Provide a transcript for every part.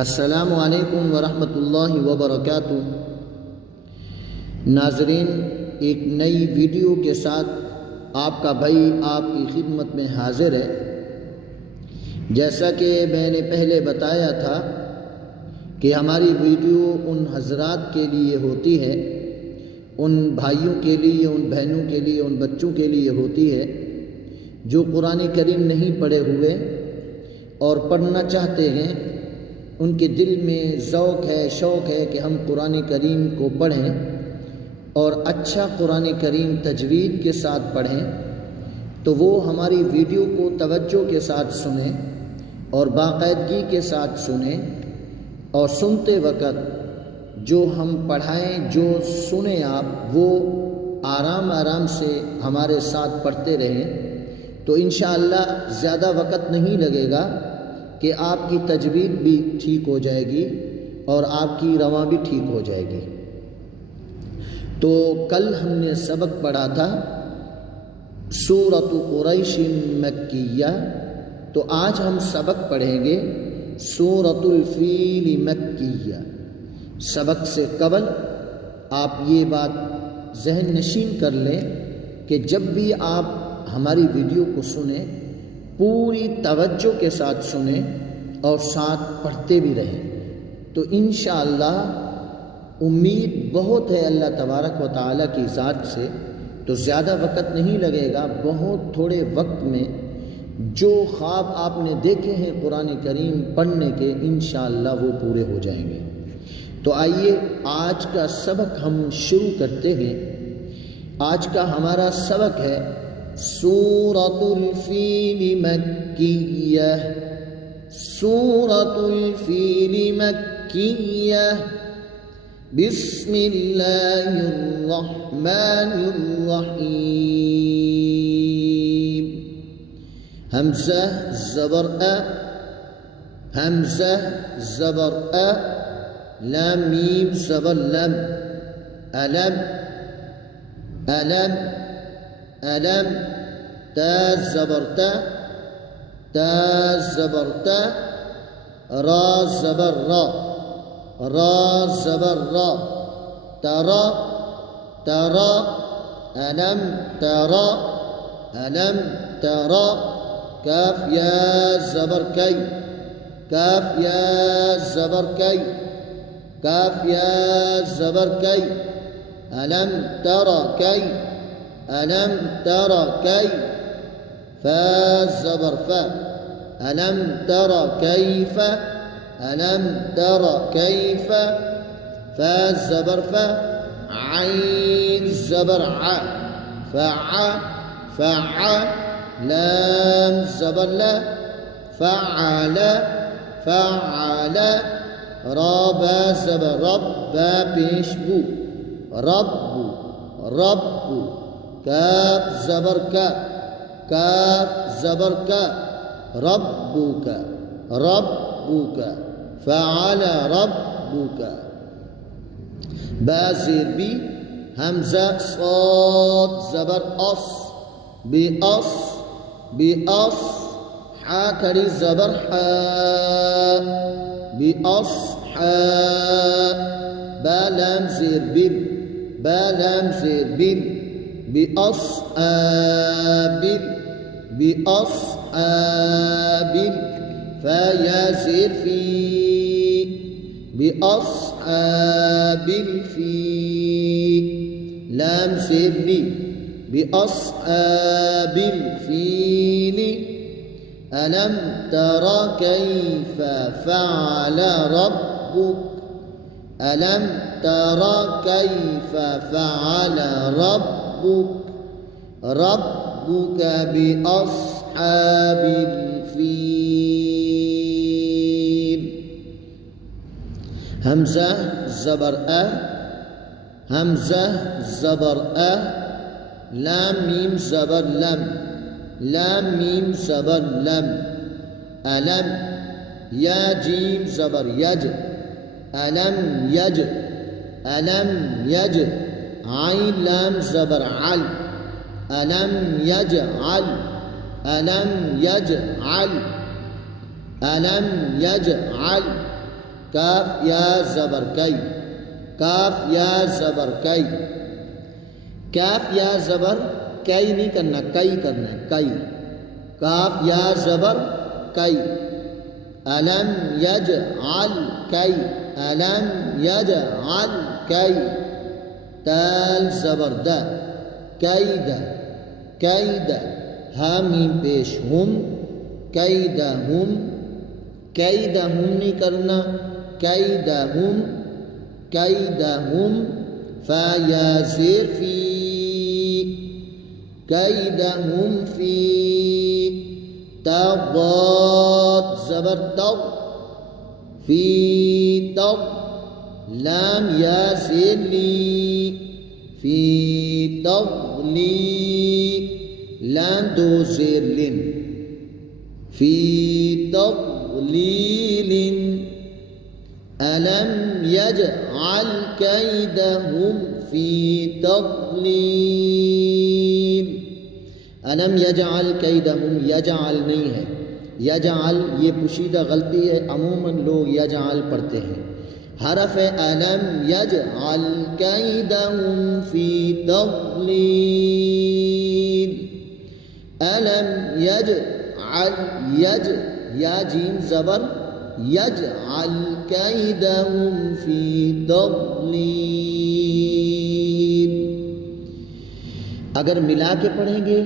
السلام علیکم ورحمۃ اللہ وبرکاتہ۔ ناظرین، ایک نئی ویڈیو کے ساتھ آپ کا بھائی آپ کی خدمت میں حاضر ہے۔ جیسا کہ میں نے پہلے بتایا تھا کہ ہماری ویڈیو ان حضرات کے لیے ہوتی ہے، ان بھائیوں کے لیے، ان بہنوں کے لیے، ان بچوں کے لیے ہوتی ہے جو قرآن کریم نہیں پڑھے ہوئے اور پڑھنا چاہتے ہیں۔ ان کے دل میں ذوق ہے، شوق ہے کہ ہم قرآن کریم کو پڑھیں اور اچھا قرآن کریم تجوید کے ساتھ پڑھیں، تو وہ ہماری ویڈیو کو توجہ کے ساتھ سنیں اور باقاعدگی کے ساتھ سنیں، اور سنتے وقت جو ہم پڑھائیں، جو سنیں آپ، وہ آرام آرام سے ہمارے ساتھ پڑھتے رہیں، تو انشاءاللہ زیادہ وقت نہیں لگے گا کہ آپ کی تجوید بھی ٹھیک ہو جائے گی اور آپ کی رواں بھی ٹھیک ہو جائے گی۔ تو کل ہم نے سبق پڑھا تھا سورۃ قریش مکیہ، تو آج ہم سبق پڑھیں گے سورۃ الفیل مکیہ۔ سبق سے قبل آپ یہ بات ذہن نشین کر لیں کہ جب بھی آپ ہماری ویڈیو کو سنیں، پوری توجہ کے ساتھ سنیں اور ساتھ پڑھتے بھی رہیں، تو انشاءاللہ امید بہت ہے اللہ تبارک و تعالیٰ کی ذات سے، تو زیادہ وقت نہیں لگے گا، بہت تھوڑے وقت میں جو خواب آپ نے دیکھے ہیں قرآن کریم پڑھنے کے، انشاءاللہ وہ پورے ہو جائیں گے۔ تو آئیے آج کا سبق ہم شروع کرتے ہیں۔ آج کا ہمارا سبق ہے سورۃ الفیل مکیہ۔ سورۃ الفیل مکیہ، بسم اللہ الرحمن الرحیم۔ حمزہ زبر ا، حمزہ زبر ا، لام میم زبر لم، علم علم علم، تا زبر تا، تا زبر تا، را زبر را، را زبر را، ترى ترى، ألم ترى ألم ترى، كاف يا زبر كي، كاف يا زبر كي، كاف يا زبر كي، ألم ترى كي، ألم ترى كي، فا زبر فا، ألم ترى كيف، ألم ترى كيف، فا زبر فا، عين زبر ع، فع فع، لام زبر لا، فعل فعل، را با زبر رب، با پیش بو، رب رب، کاف زبر کا، کاف زبر کا، ربک ربک، فعل ربک، با زیر بی، حمزہ صاد زبر اس، بی اس بی اس، حا کھڑی زبر حا، بی اس حا، با لام زیر بیر، با لام زیر بیر، بی اس آبیر، بی اس آبیر، فا یا زیر فی، بی اس آبیر فی، لام زیر لی، بی اس آبیر فیلی، ألم ترى كيف فعل ربك، ألم ترى كيف فعل ربك، ربك بأصحاب الفيل۔ حمزہ زبر ا، حمزہ زبر ا، لام میم زبر لم، لام میم زبر لم، علم، یا جیم زبر یج، علم یج، علم یج، عین لام زبر عل، علم یجعل، علم یجعل، ألم يجعل काफ या ज़बर कई, काफ या ज़बर कई, काफ या ज़बर कई नहीं करना, कई करना है, कई, काफ या ज़बर कई। अलम यजअल कई, अलम यजअल कई, दाल ज़बर द, कैद, कैद, हा मीम पेश हुम, कैदहुम, कैदहुम नहीं करना, कैदहुम, कैदहुम, फा या ज़ेर फी, कैदहुम फी, ता ज़ाद ज़बर तौ, फी तौ, लाम या ज़ेर ली, फी तौली, लाम दो ज़ेर लिन, फी तौलीलिन। अलम यजअल कैदहुम फी तौलील, अलम यजअल कैदहुम, यजअल नहीं है, यजअल ये पुशीदा गलती है, अमूमन लोग यजअल पढ़ते हैं। हरफ अलम यजअल कैदहुम फी तौलील, अलम यजअल, यज या जीम ज़बर, यजअल कैदहुम फी तौलील। अगर मिला के पढ़ेंगे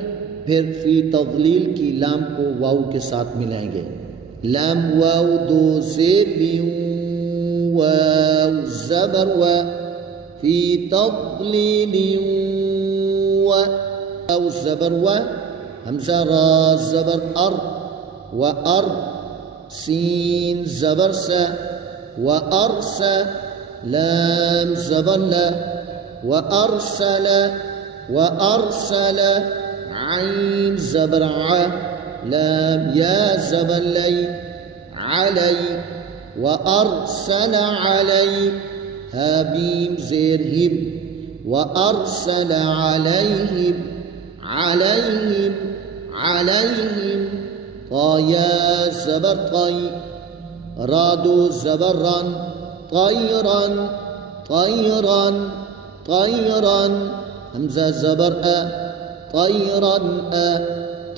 फिर फी तौलील की लाम को वाव के साथ मिलाएंगे, लाम वाव दो ज़ेर वाव ज़बर व, फी तौलील व, वाव ज़बर व, हमज़ा रा ज़बर अर व अर, सीन ज़बर स व अरस, लाम ज़बर ल व अरसल व अरसल, आइन ज़बर आ, लाम या ज़बर लई, अलई व अरसल अलई, हा बीम ज़ेर हिम, व अरसल अलैहिम, अलैहिम, अलैहिम, ता या ज़बर तई, रा दो ज़बर रन, तयरन, तयरन, तयरन, हमज़ा ज़बर अ, तयरन अ,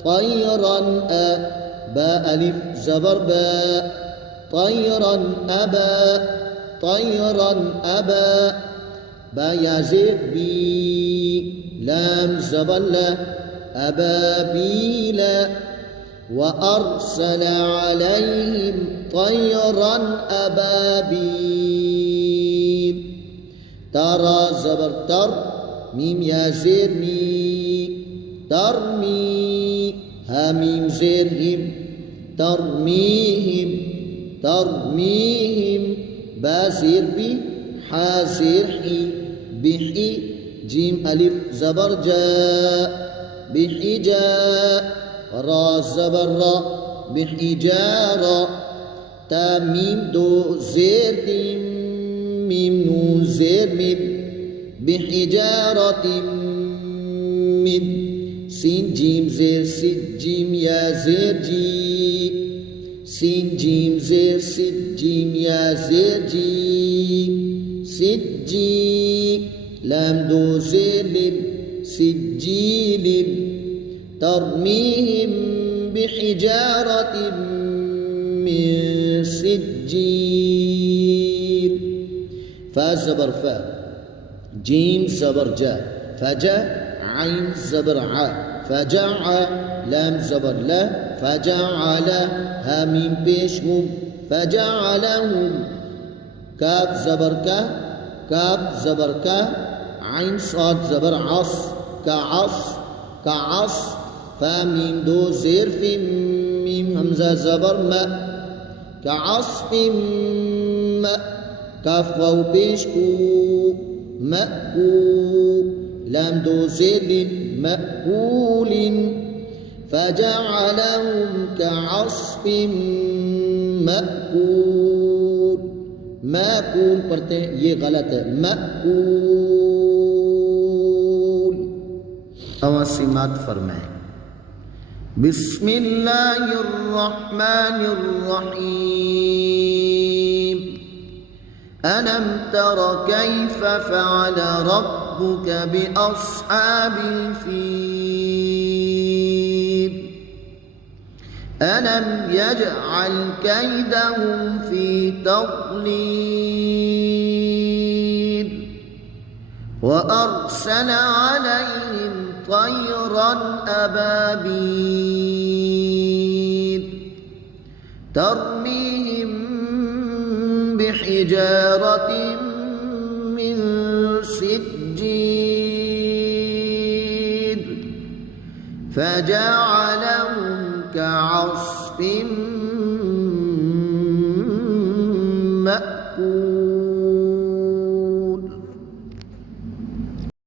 तयरन अ, बा अलिफ ज़बर बा, तयरन अबा, तयरन अबा, बा या ज़ेर बी, लाम ज़बर ल, अबाबील, व अरसल अलैहिम तयरन अबाबील, तारा ज़बर तर, मीम या ज़ेर मी, तरमी, हा मीम ज़ेर हिम, तरमीहिम, तरमीहिम, बा ज़ेर बी, हा ज़ेर ही, बिही, जीम अलिफ ज़बर जा, बिहिजा, रा ज़बर रा, बिहिजारा, ता मीम दो ज़ेर तीन, मीम नून ज़ेर मिद, बिहिजारतिम मिद, सीन जीम ज़ेर सिद, जीम या ज़ेर जी, सीन जीम ज़ेर सिद, जीम या ज़ेर जी, सिद जी, लाम दो ज़ेर लिल, सिज्जीलिल, तरमीहिम बिहिजारतिम मिन सिज्जील, फा ज़बर फा, जीम ज़बर जा, फजा, आइन ज़बर आ, फजा, लाम ज़बर ला, फजअल, हा मीम पेश हुम, फजअलहुम, काफ ज़बर का, काफ ज़बर का, आइन साद ज़बर अस, का अस, का अस, फा मीम दो ज़ेर फी, मीम हमज़ा ज़बर म, का अस्फ़िम म, काफ वाव पेश कू, मअकू, लाम दो ज़ेर लिन, मअकूलिन, फजअलहुम कअस्फ़िम मअकूल, मअकूल पढ़ते हैं, ये गलत है, मअकूल। तवस्सिमात फरमाएं। बिस्मिल्लाहिर्रहमानिर्रहीम। ألم تر كيف فعل ربك بأصحاب الفيل ألم يجعل كيدهم في تضليل وأرسل عليهم طيرا أبابيل ترميهم بحجارة من سجيل فجعلهم كعصف مأكول.